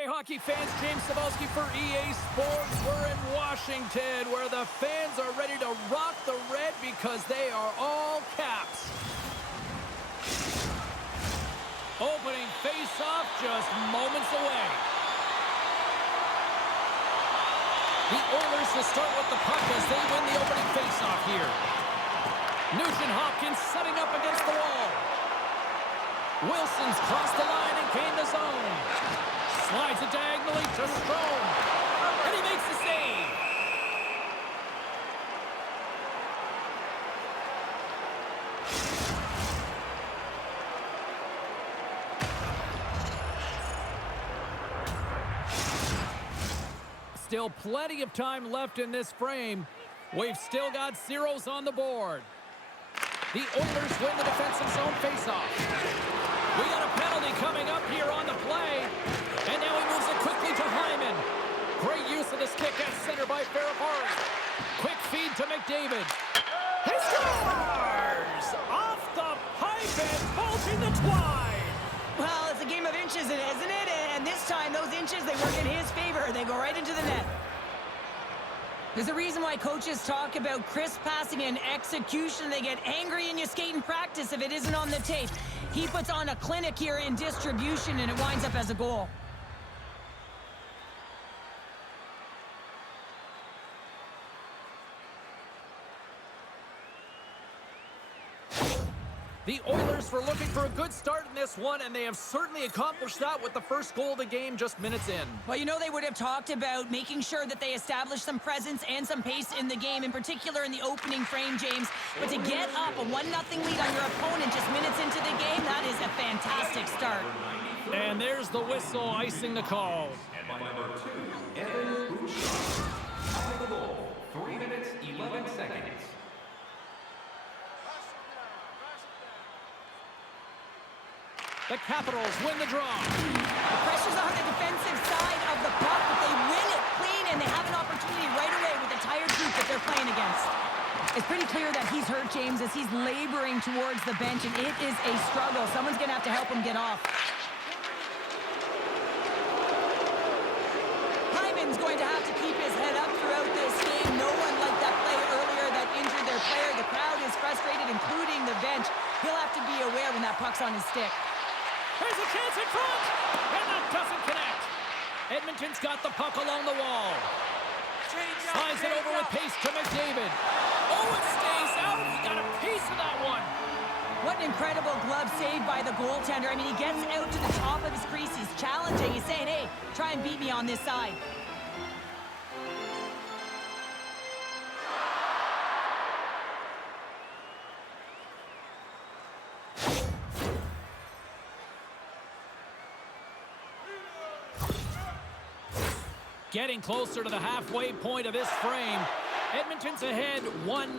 Hey, hockey fans, James Cebulski for EA Sports. We're in Washington, where the fans are ready to rock the red because they are all caps. Opening face-off just moments away. The Oilers to start with the puck as they win the opening face-off here. Nugent-Hopkins setting up against the wall. Wilson's crossed the line and gained the zone. Slides it diagonally to Strome. And he makes the save. Still plenty of time left in this frame. We've still got zeros on the board. The Oilers win the defensive zone faceoff. We got a penalty coming up here on the play. And now he moves it quickly to Hyman. Great use of the stick at center by Ferrari. Quick feed to McDavid. He scores! Off the pipe and bolting the twine. Well, it's a game of inches, isn't it? And this time, those inches, they work in his favor. They go right into the net. There's a reason why coaches talk about crisp passing and execution. They get angry and you skate in practice if it isn't on the tape. He puts on a clinic here in distribution, and it winds up as a goal. The Oilers were looking for a good start in this one, and they have certainly accomplished that with the first goal of the game just minutes in. Well, you know, they would have talked about making sure that they establish some presence and some pace in the game, in particular in the opening frame, James. But to get up a 1-0 lead on your opponent just minutes into the game, that is a fantastic start. And there's the whistle icing the call. And by number 2, Evan Bouchard. Time of the goal, 3 minutes, 11 seconds. The Capitals win the draw. The pressure's on the defensive side of the puck, but they win it clean, and they have an opportunity right away with the tired group that they're playing against. It's pretty clear that he's hurt, James, as he's laboring towards the bench, and it is a struggle. Someone's going to have to help him get off. Hyman's going to have to keep his head up throughout this game. No one liked that play earlier that injured their player. The crowd is frustrated, including the bench. He'll have to be aware when that puck's on his stick. There's a chance in front, and that doesn't connect. Edmonton's got the puck along the wall. Slides it over with pace to McDavid. Oh, it stays out. He got a piece of that one. What an incredible glove save by the goaltender. I mean, he gets out to the top of his crease. He's challenging. He's saying, hey, try and beat me on this side. Getting closer to the halfway point of this frame. Edmonton's ahead 1-0.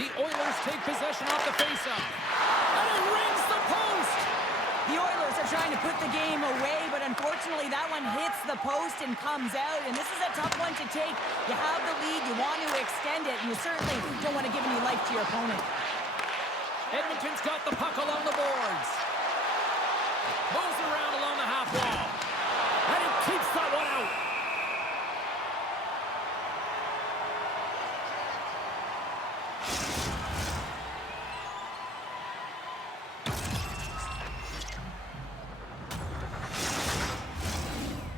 The Oilers take possession off the faceoff. And it rings the post! The Oilers are trying to put the game away, but unfortunately that one hits the post and comes out. And this is a tough one to take. You have the lead, you want to extend it, and you certainly don't want to give any life to your opponent. Edmonton's got the puck along the boards. Moves around along the half wall. And he keeps that one out.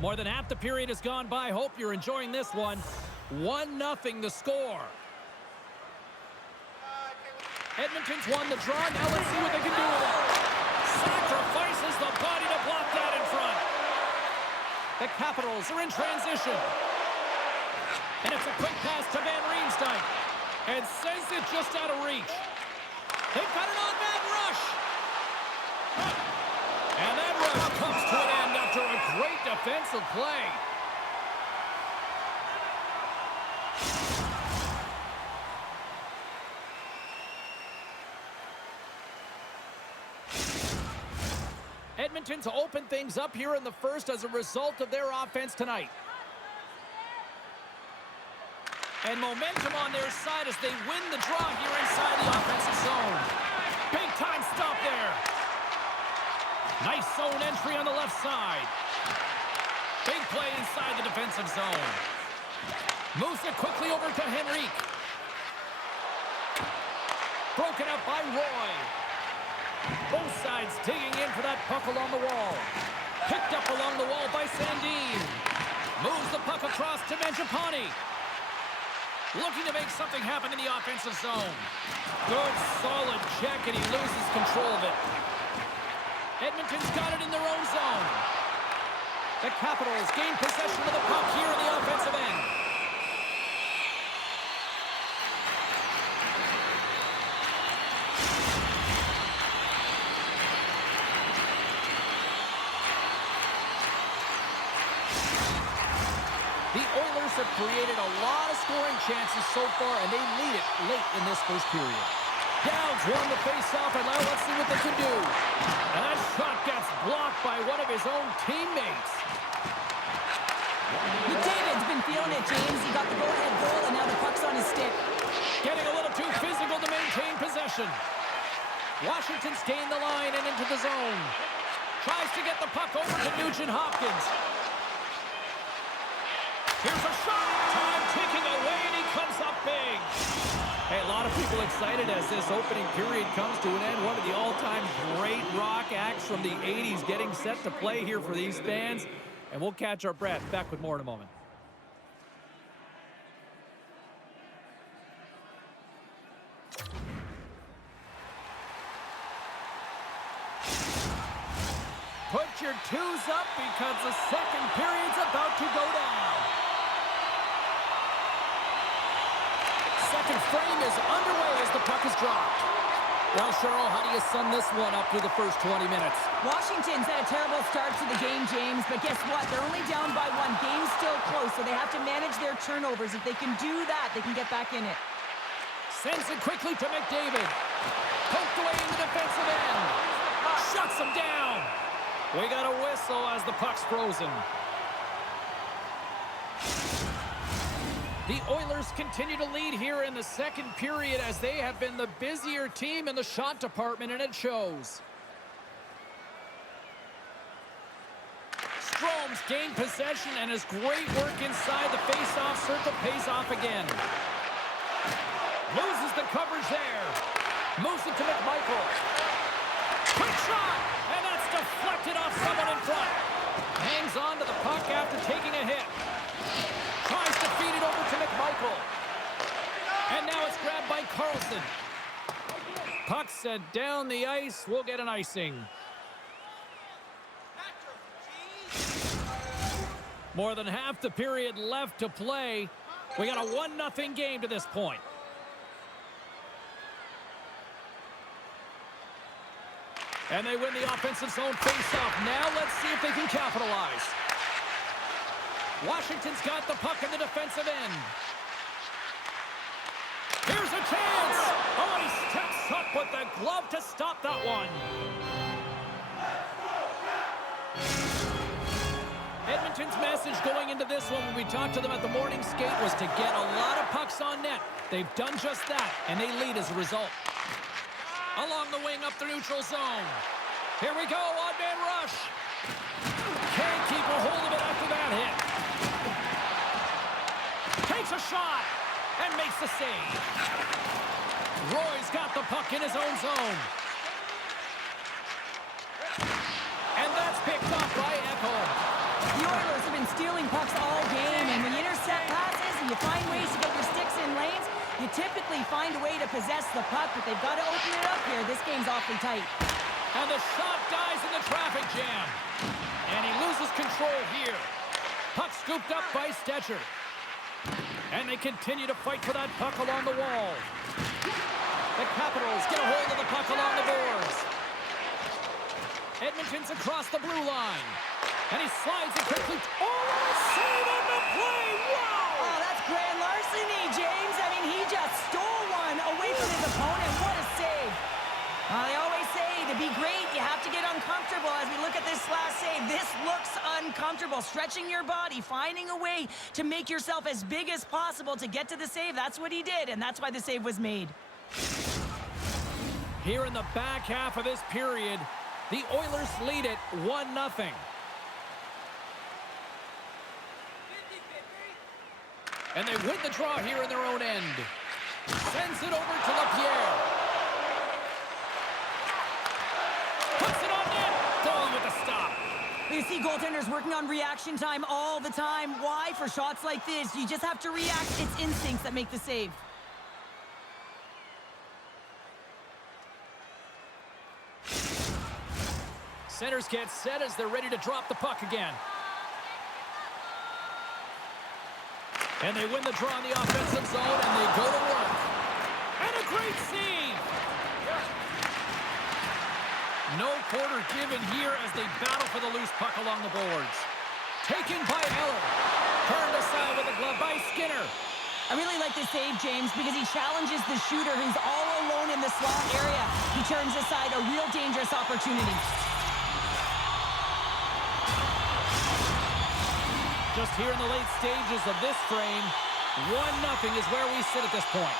More than half the period has gone by. Hope you're enjoying this one. 1-0 the score. Edmonton's won the draw. Now let's see what they can do with it. Sacrifices the body to block that in front. The Capitals are in transition. And it's a quick pass to Van Riemsdyk. And sends it just out of reach. They've got an on-man rush. And that rush comes to an end after a great defensive play. Edmonton to open things up here in the first as a result of their offense tonight. And momentum on their side as they win the draw here inside the offensive zone. Big time stop there. Nice zone entry on the left side. Big play inside the defensive zone. Moves it quickly over to Henrique. Broken up by Roy. Both sides digging in for that puck along the wall. Picked up along the wall by Sandin. Moves the puck across to Mangiapane. Looking to make something happen in the offensive zone. Good, solid check, and he loses control of it. Edmonton's got it in their own zone. The Capitals gain possession of the puck here in the offensive end. The Oilers have created a lot of scoring chances so far, and they lead it late in this first period. Downs won the face-off, and now let's see what they can do. And that shot gets blocked by one of his own teammates. McDavid's been feeling it, James. He got the go-ahead goal, and now the puck's on his stick. Getting a little too physical to maintain possession. Washington's gained the line and into the zone. Tries to get the puck over to Nugent Hopkins. Here's a shot. Time ticking away, and he comes up big. Hey, a lot of people excited as this opening period comes to an end. One of the all-time great rock acts from the 80s getting set to play here for these fans. And we'll catch our breath. Back with more in a moment. Put your twos up because the second period's about to go down. Second frame is underway as the puck is dropped. Well, Cheryl, how do you sum this one up through the first 20 minutes? Washington's had a terrible start to the game, James, but guess what? They're only down by one. Game's still close, so they have to manage their turnovers. If they can do that, they can get back in it. Sends it quickly to McDavid. Poked away in the defensive end. Shuts him down. We got a whistle as the puck's frozen. The Oilers continue to lead here in the second period as they have been the busier team in the shot department, and it shows. Strome's gained possession, and his great work inside the face-off circle pays off again. Loses the coverage there. Moves it to McMichael. Quick shot, and that's deflected off someone in front. Hangs on to the puck after taking a hit. Tries to feed it over to McMichael. And now it's grabbed by Carlson. Puck set down the ice. We'll get an icing. More than half the period left to play. We got a 1-0 game to this point. And they win the offensive zone face-off. Now let's see if they can capitalize. Washington's got the puck in the defensive end. Here's a chance. Oh, he steps up with the glove to stop that one. Edmonton's message going into this one when we talked to them at the morning skate was to get a lot of pucks on net. They've done just that, and they lead as a result. Along the wing up the neutral zone. Here we go, odd-man rush. Can't keep a hold of it after that hit. Takes a shot and makes the save. Roy's got the puck in his own zone. And that's picked up by Ekholm. The Oilers have been stealing pucks all game, and when you intercept passes and you find ways to get your sticks in lanes, you typically find a way to possess the puck, but they've got to open it up here. This game's awfully tight. And the shot dies in the traffic jam. And he loses control here. Puck scooped up by Stetcher. And they continue to fight for that puck along the wall. The Capitals get a hold of the puck along the boards. Edmonton's across the blue line. And he slides it quickly. Oh, what a save on the play! Wow! Oh, that's grand larceny, James. I mean, he just stole one away from his opponent. What a save. They always say to be great, you have to get uncomfortable. As we look at this last save, this looks uncomfortable. Stretching your body, finding a way to make yourself as big as possible to get to the save. That's what he did, and that's why the save was made. Here in the back half of this period, The Oilers lead it 1-0. And they win the draw here in their own end. Sends it over to LaPierre. Puts it on net. Goal with the stop. You see goaltenders working on reaction time all the time. Why? For shots like this, you just have to react. It's instincts that make the save. Centers get set as they're ready to drop the puck again. And they win the draw in the offensive zone, and they go to work. And a great save! No quarter given here as they battle for the loose puck along the boards. Taken by Eller. Turned aside with a glove by Skinner. I really like this save, James, because he challenges the shooter who's all alone in the slot area. He turns aside a real dangerous opportunity. Just here in the late stages of this frame, 1-0 is where we sit at this point.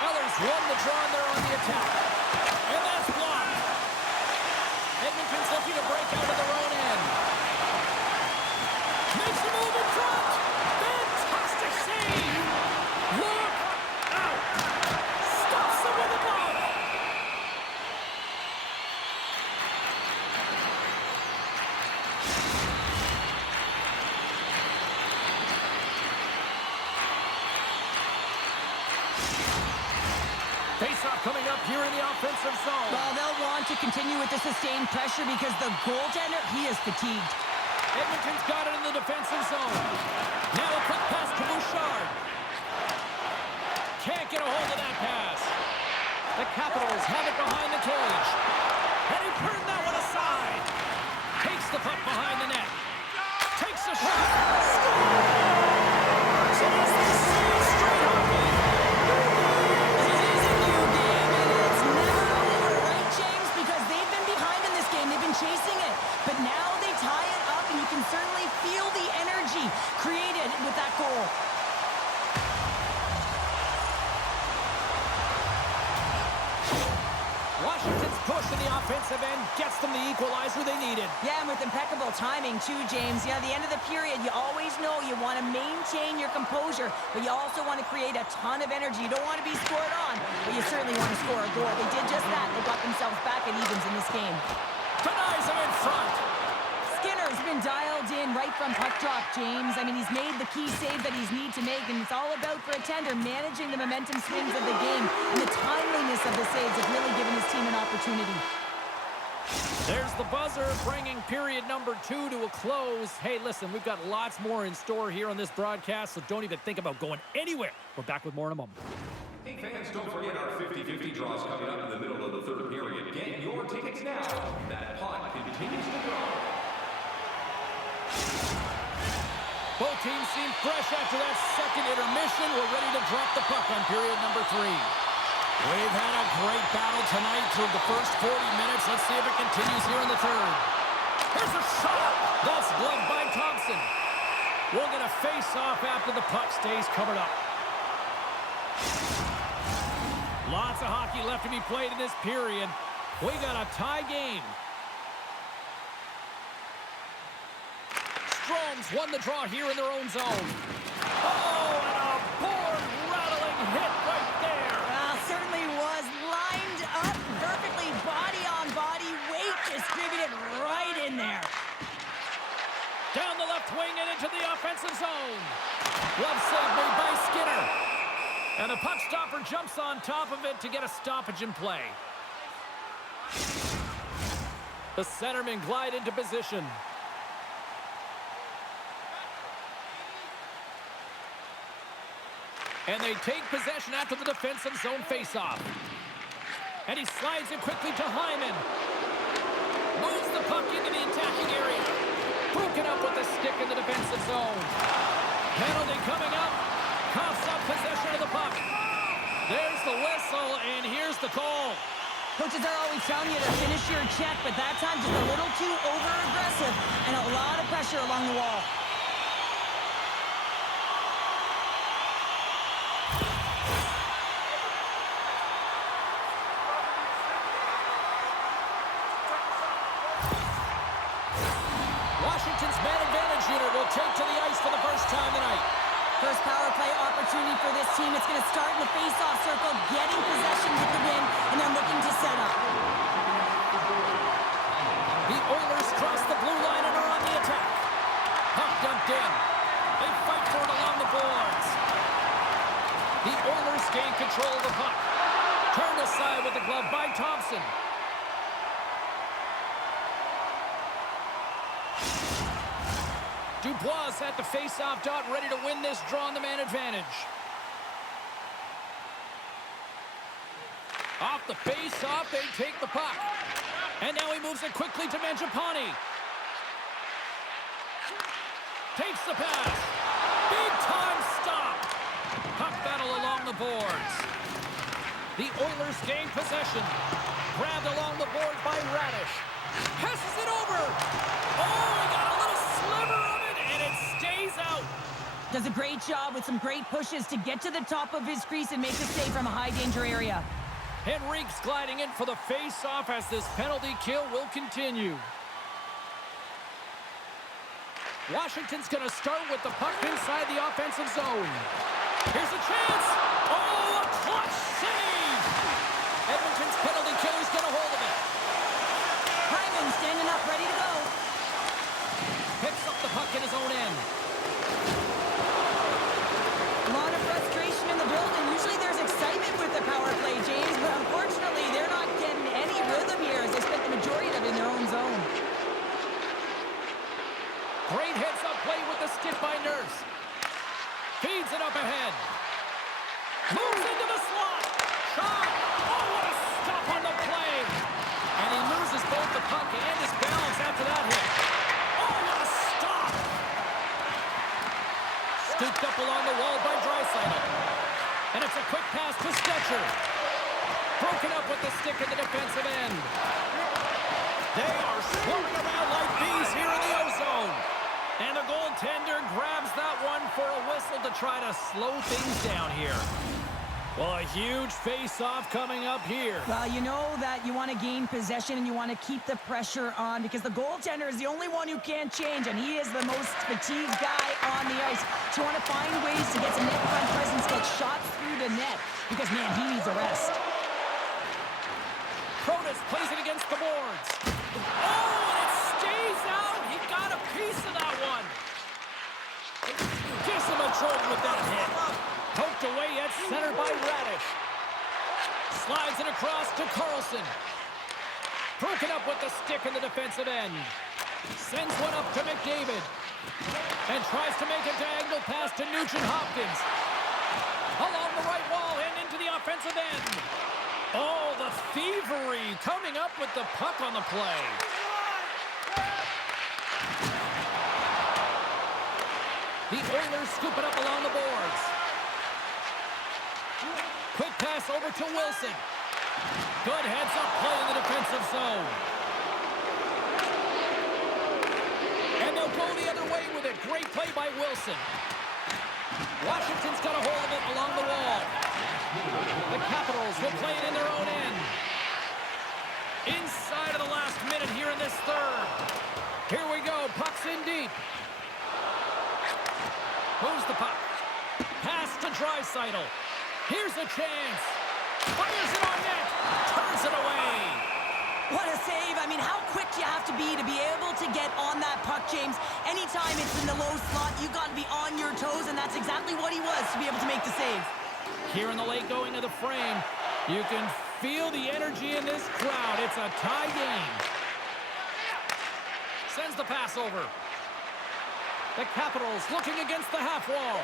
Eller's won the draw and they're on the attack. And that's blocked. Edmonton's looking to break out of their own end. Makes a move in front. Fantastic save. Look out. Stops him with a glove. Face-off coming up here in the offensive zone. Well, they'll want to continue with the sustained pressure because the goaltender, he is fatigued. Edmonton's got it in the defensive zone. Now a quick pass to Bouchard. Can't get a hold of that pass. The Capitals have it behind the cage. And he turned that one aside. Takes the puck behind the net. Takes a shot. Chasing it, but now they tie it up, and you can certainly feel the energy created with that goal. Washington's push in the offensive end gets them the equalizer they needed. Yeah, and with impeccable timing too, James. Yeah, at the end of the period, you always know you want to maintain your composure, but you also want to create a ton of energy. You don't want to be scored on, but you certainly want to score a goal. They did just that. They got themselves back at evens in this game. Denies him in front. Skinner's been dialed in right from puck drop, James. I mean, he's made the key save that he's need to make, and it's all about, for a tender, managing the momentum swings of the game, and the timeliness of the saves have really given his team an opportunity. There's the buzzer, bringing period number 2 to a close. Hey, listen, we've got lots more in store here on this broadcast, so don't even think about going anywhere. We're back with more in a moment. Hey fans, don't forget our 50-50 draws coming up in the middle of the third period. Get your tickets now. That puck continues to go. Both teams seem fresh after that second intermission. We're ready to drop the puck on period number 3. We've had a great battle tonight through the first 40 minutes. Let's see if it continues here in the third. Here's a shot. That's gloved by Thompson. We'll get a face-off after the puck stays covered up. Lots of hockey left to be played in this period. We got a tie game. Strome's won the draw here in their own zone. Oh, and a board-rattling hit right there. Certainly was lined up perfectly, body on body, weight distributed right in there. Down the left wing and into the offensive zone. Glove save made by Skinner. And the puck stopper jumps on top of it to get a stoppage in play. The centermen glide into position. And they take possession after the defensive zone faceoff. And he slides it quickly to Hyman. Moves the puck into the attacking area. Broken up with the stick in the defensive zone. Penalty coming up. Coughs up possession of the puck. There's the whistle, and here's the call. Coaches are always telling you to finish your check, but that time just a little too over-aggressive and a lot of pressure along the wall. take to the ice for the first time tonight. First power play opportunity for this team. It's going to start in the face-off circle, getting possession with the win, and then looking to set up. The Oilers cross the blue line and are on the attack. Puck dumped in. They fight for it along the boards. The Oilers gain control of the puck. Turned aside with the glove by Thompson. Dubois at the face-off dot, ready to win this draw on the man advantage. Off the face-off, they take the puck. And now he moves it quickly to Mangiapane. Takes the pass. Big-time stop. Puck battle along the boards. The Oilers gain possession. Grabbed along the board by Radish. Passes it over. Oh, he got a little sliver of it, and it stays out. Does a great job with some great pushes to get to the top of his crease and make a save from a high-danger area. Henrique's gliding in for the face-off as this penalty kill will continue. Washington's going to start with the puck inside the offensive zone. Here's a chance. Oh, a clutch save. Edmonton's penalty killer's got a hold of it. Hyman standing up, ready to go. Picks up the puck in his own end. A lot of frustration in the building. Usually there's excitement with the power play, James, but unfortunately they're not getting any rhythm here as they spent the majority of it in their own zone. Great heads-up play with the stick by Nurse. Feeds it up ahead. Moves into the slot. Shot. Oh, what a stop on the play. And he loses both the puck and his balance after that hit. Oh, what a stop. Scooped up along the wall by Draisaitl. And it's a quick pass to Stetcher. Broken up with the stick in the defensive end. They are swarming around like bees here in the O-zone. And the goaltender grabs that one for a whistle to try to slow things down here. Well, a huge face-off coming up here. Well, you know that you want to gain possession and you want to keep the pressure on because the goaltender is the only one who can't change, and he is the most fatigued guy on the ice. So you want to find ways to get some net front presence, get shots through the net, because, man, he needs a rest. Protas plays it against the boards. Oh, and it stays out. He got a piece of that one. Gives him a jolt with that hit. Poked away at center by Radish. Slides it across to Carlson. Broken up with the stick in the defensive end. Sends one up to McDavid. And tries to make a diagonal pass to Nugent-Hopkins. Along the right wall and into the offensive end. Oh, the thievery coming up with the puck on the play. The Oilers scoop it up along the boards. Quick pass over to Wilson. Good heads-up play in the defensive zone. And they'll go the other way with it. Great play by Wilson. Washington's got a hold of it along the wall. The Capitals will play it in their own end. Inside of the last minute here in this third. Here we go. Puck's in deep. Moves the puck. Pass to Draisaitl. Here's a chance. Fires it on net. Turns it away. What a save. I mean, how quick do you have to be able to get on that puck, James? Anytime it's in the low slot, you got to be on your toes, and that's exactly what he was to be able to make the save. Here in the late going of the frame, you can feel the energy in this crowd. It's a tie game. Sends the pass over. The Capitals looking against the half wall.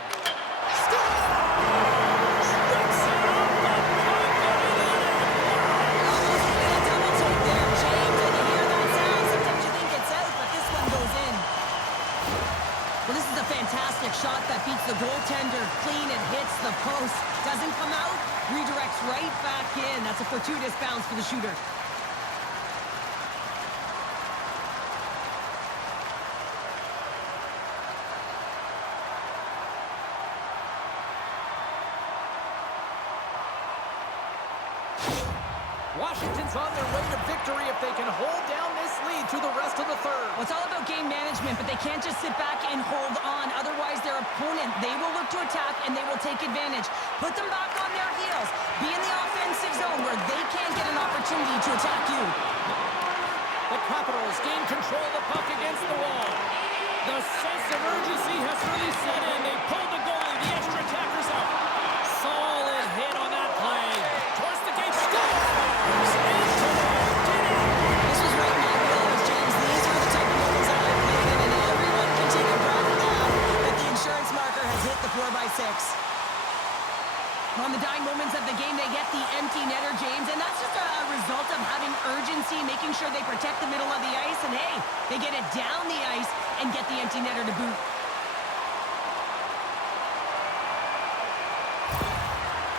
Well, this is a fantastic shot that beats the goaltender clean and hits the post. Doesn't come out, redirects right back in. That's a fortuitous bounce for the shooter. Washington's on their way to victory if they can hold down this lead through the rest of the third. Well, it's all about game management, but they can't just sit back and hold on. Otherwise, their opponent, they will look to attack and they will take advantage. Put them back on their heels. Be in the offensive zone where they can't get an opportunity to attack you. The Capitals gain control of the puck against the wall. The sense of urgency has really set in. They pulled the goalie. The extra attacker's out. Solid hit on that play. Towards the gate. Scores! This was right in my wheelhouse, James. These are the type of moments that I played in, and everyone can take a breath now that the insurance marker has hit the 4x6. On the dying moments of the game, they get the empty netter, James, and that's just a result of having urgency, making sure they protect the middle of the ice, and hey, they get it down the ice and get the empty netter to boot.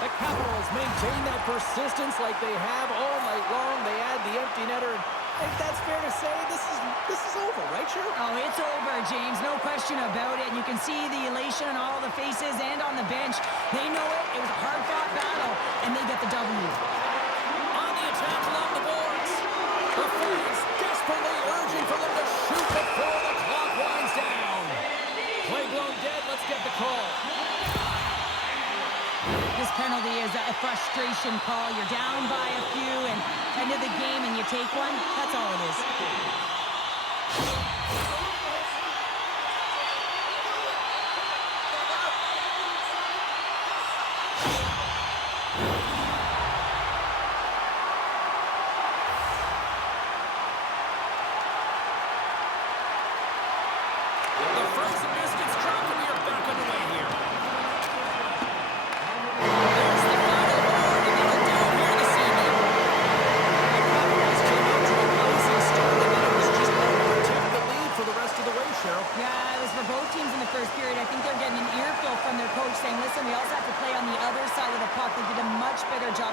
The Capitals maintain that persistence like they have all night long. They add the empty netter. I think that's fair to say. This is over, right, Cheryl? Oh, it's over, James. No question about it. And you can see the elation on all the faces and on the bench. They know it. It was a hard-fought battle, and they get the W. On the attack along the boards. The fans desperately urging for them to shoot before the clock winds down. Play blown dead. Let's get the call. This penalty is a frustration call. You're down by a few, and end of the game, and you take one. That's all it is. The frozen biscuits dropped, and we are back underway here. There's the final word, and it'll do it here this evening. The Capitals came out to a promising start, and then it was just hard to protect the lead for the rest of the way, Cheryl. Yeah, it was for both teams in the first period. I think they're getting an earful from their coach saying, listen, we also have to play on the other side of the puck. They did a much better job.